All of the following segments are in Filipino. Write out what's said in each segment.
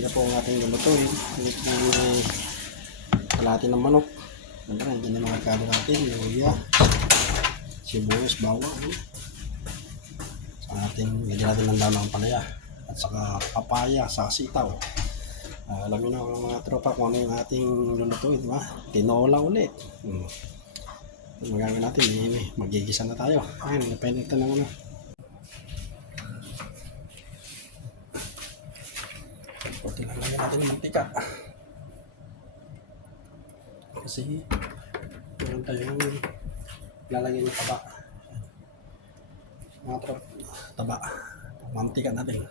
Hindi na po ang ating lulutuin. Hindi po kalahati ng manok. Hindi na mga kado natin. Luya, sibuyas, bawang. Sa ating lagyan natin ng daon ng palaya. At saka papaya, sa sitaw. Alam niyo na mga tropa kung ano yung ating lulutuin, di ba? Tinola ulit. Ang magagawin natin, magigisa na tayo. Ayun, napainit na naman. Kunti lang lagyan natin ng mantika. Kasi meron tayong lalagyan ng taba. Mga tropa, taba. Mantika natin.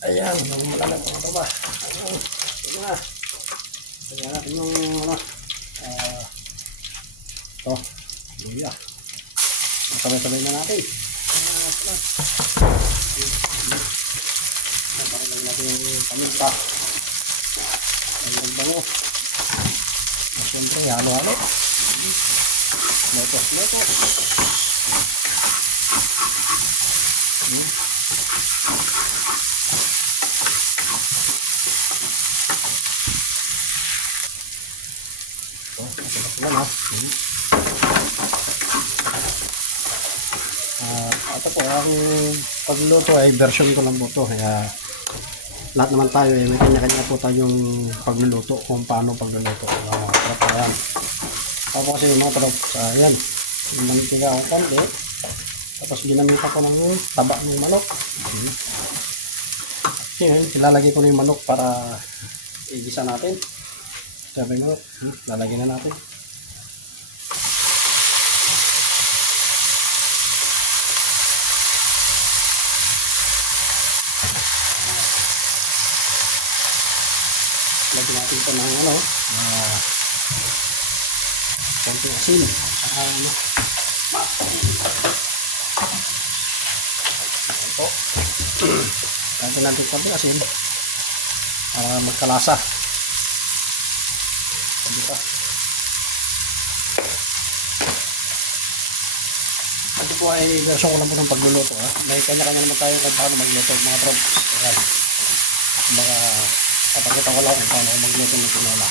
Ayan, malalag mga tropa. Ayan, ito na. Ayan natin yung ito, luya. Sabay-sabay na natin. Parang natin yung paminta. Ang bango. Siyempre, halo-halo. Letos. Yan ha. Ito po, ang pagluluto ay version ko lang po ito. Kaya lahat naman tayo may kanya-kanya po tayong pagluluto kung paano pagluluto. Yan. Tapos kasi mga trops, yan. Mantika ako konti. Tapos ginamita ko ng taba ng manok. Yan, ilalagay ko na yung manok para igisa natin. Sabi ko, lalagyan na natin. Lagyan natin ito ng konting asin. Ito. Lagyan natin konting asin para magkalasa. Dito. Ito po ay version ko lang po ng pagluluto. May kanya-kanya naman tayo kung paano magluto mga trops. Baka papakita ko lang kung paano magluto ng tinola.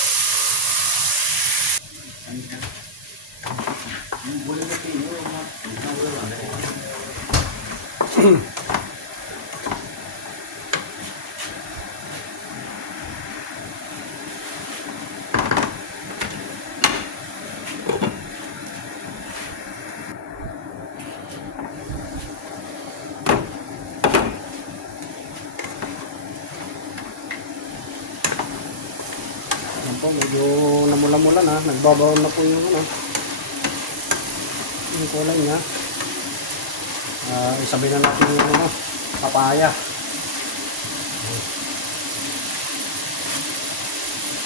Po, medyo namula-mula na, nagbabaw na po yung yung kulay niya. Isabi na natin yung papaya.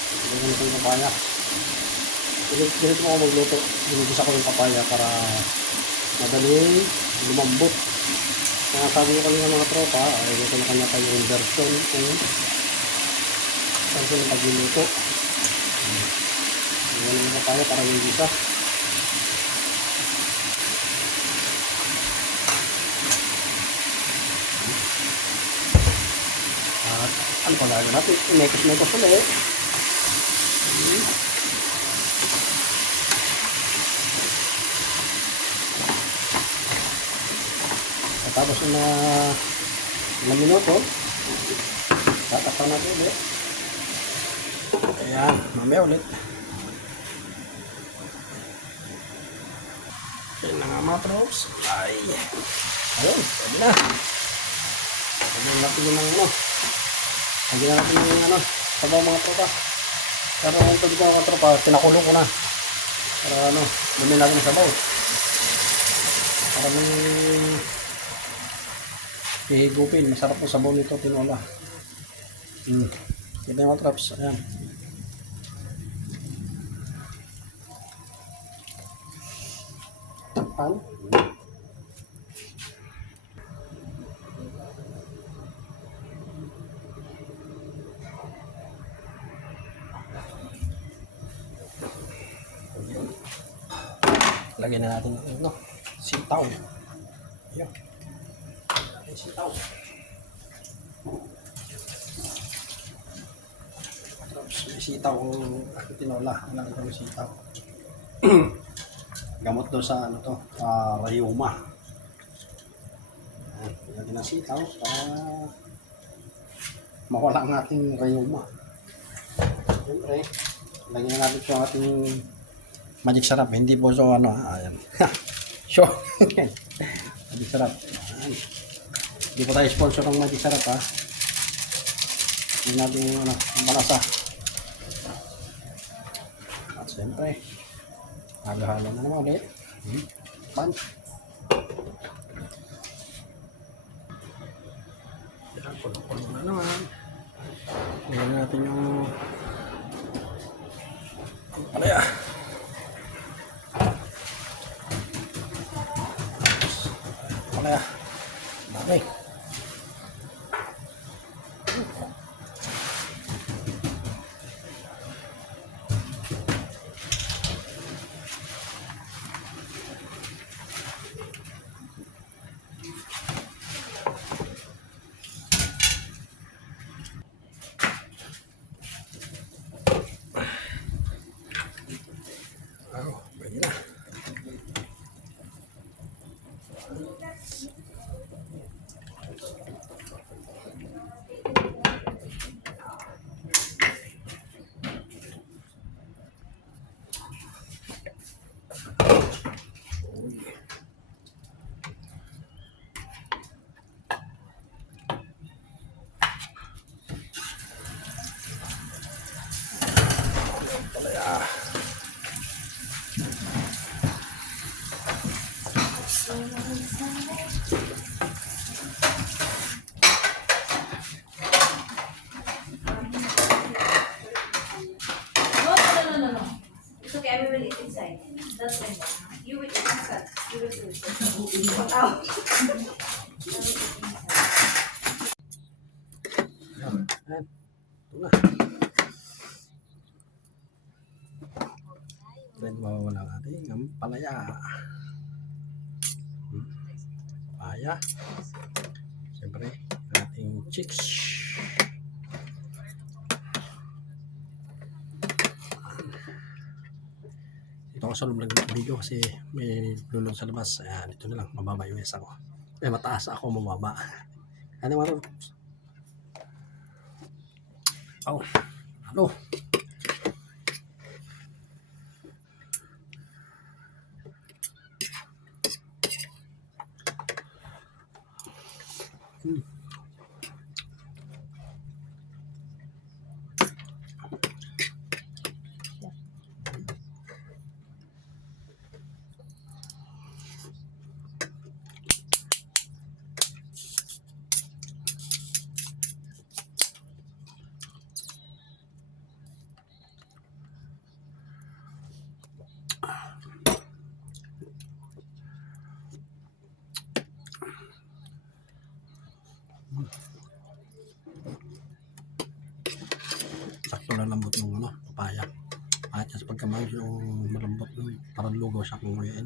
Isabi na natin yung papaya. Ganito mo ako magluto. Ginugisa ko yung papaya para madaling lumambot. Kaya sabi ko kanina mga tropa, ay kanya-kanya tayo yung version ng pagluluto. Ngayon na tayo para yung isa. At ano pa gagawin natin? Inekos-mekos ulit. Tapos na ilang minuto, tatakpan natin ulit. Ayan, mamaya ulit. Yan na nga mga troops. Ay. Ayun, pwede na. Lagyan natin yung ano. Lagyan natin yung ano. Sabaw mga tropa. Pero yung tubig ko mga tropa, pinakulong ko na. Para ano, lumin natin yung sabaw. Para may hihigupin. Masarap yung sabaw nito, tinola. Ito yung mga trops. Ayan. Takpan. Lagyan na natin ano, sitaw. Ayan. Ayan, sitaw. Tapos sitaw kung tinola. Lagyan ko sitaw. Gamot daw sa ano to, rayuma. Ayan, lagyan na sitaw para mawala ang ating rayuma. Siyempre, lagyan na natin yung ating magic sarap, hindi po so ano, ayan. Sure. Magic sarap. Ayan. Hindi po tayo sponsor ng magic sarap ha. Hindi natin yung ano, ang balasa. At siyempre, halo-halo na naman ulit. Pan. Ayan, pulo-pulo na naman. Lagyan natin yung palaya. Palaya. Dami. Pwede na. Palaya. No. It's okay, I will eat inside. That's fine. You will eat inside. You will eat inside. Out. Ayan. Ito na. Then mawawala natin ang palaya. Palaya. Siyempre, ating chicks. Dito ako sa loob ng video kasi may lulong sa labas. Ayan, dito na lang. Mababa yung isa ko. Mataas ako, mababa. Ano maro? Oh, ano? Sakto na lambot ng ano, papaya. At sa pagkamahal yung malambot nun, parang lugaw siya kung ngayon.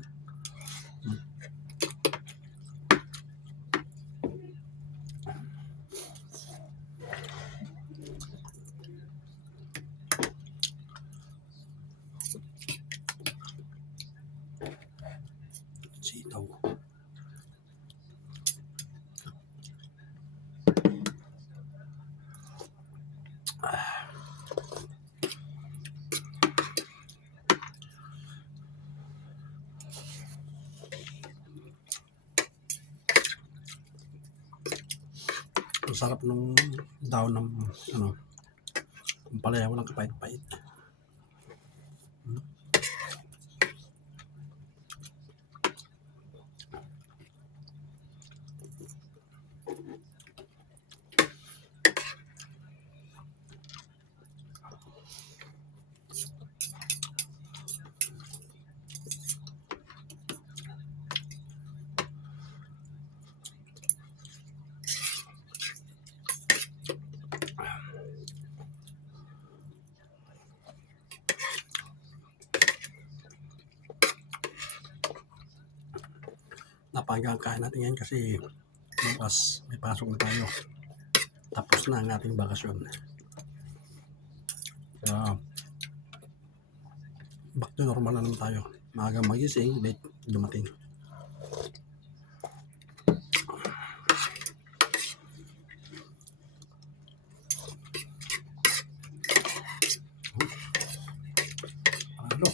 Sitaw. Ang sarap nung daon ng ano, palaya, walang kapait-pait. Napagang kain natin yan kasi bukas may pasok na tayo. Tapos na ang ating bakasyon. Kaya back to normal na naman tayo. Maaga magising, late dumating. Ano?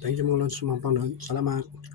Thank you mga lods, sumapang. Salamat.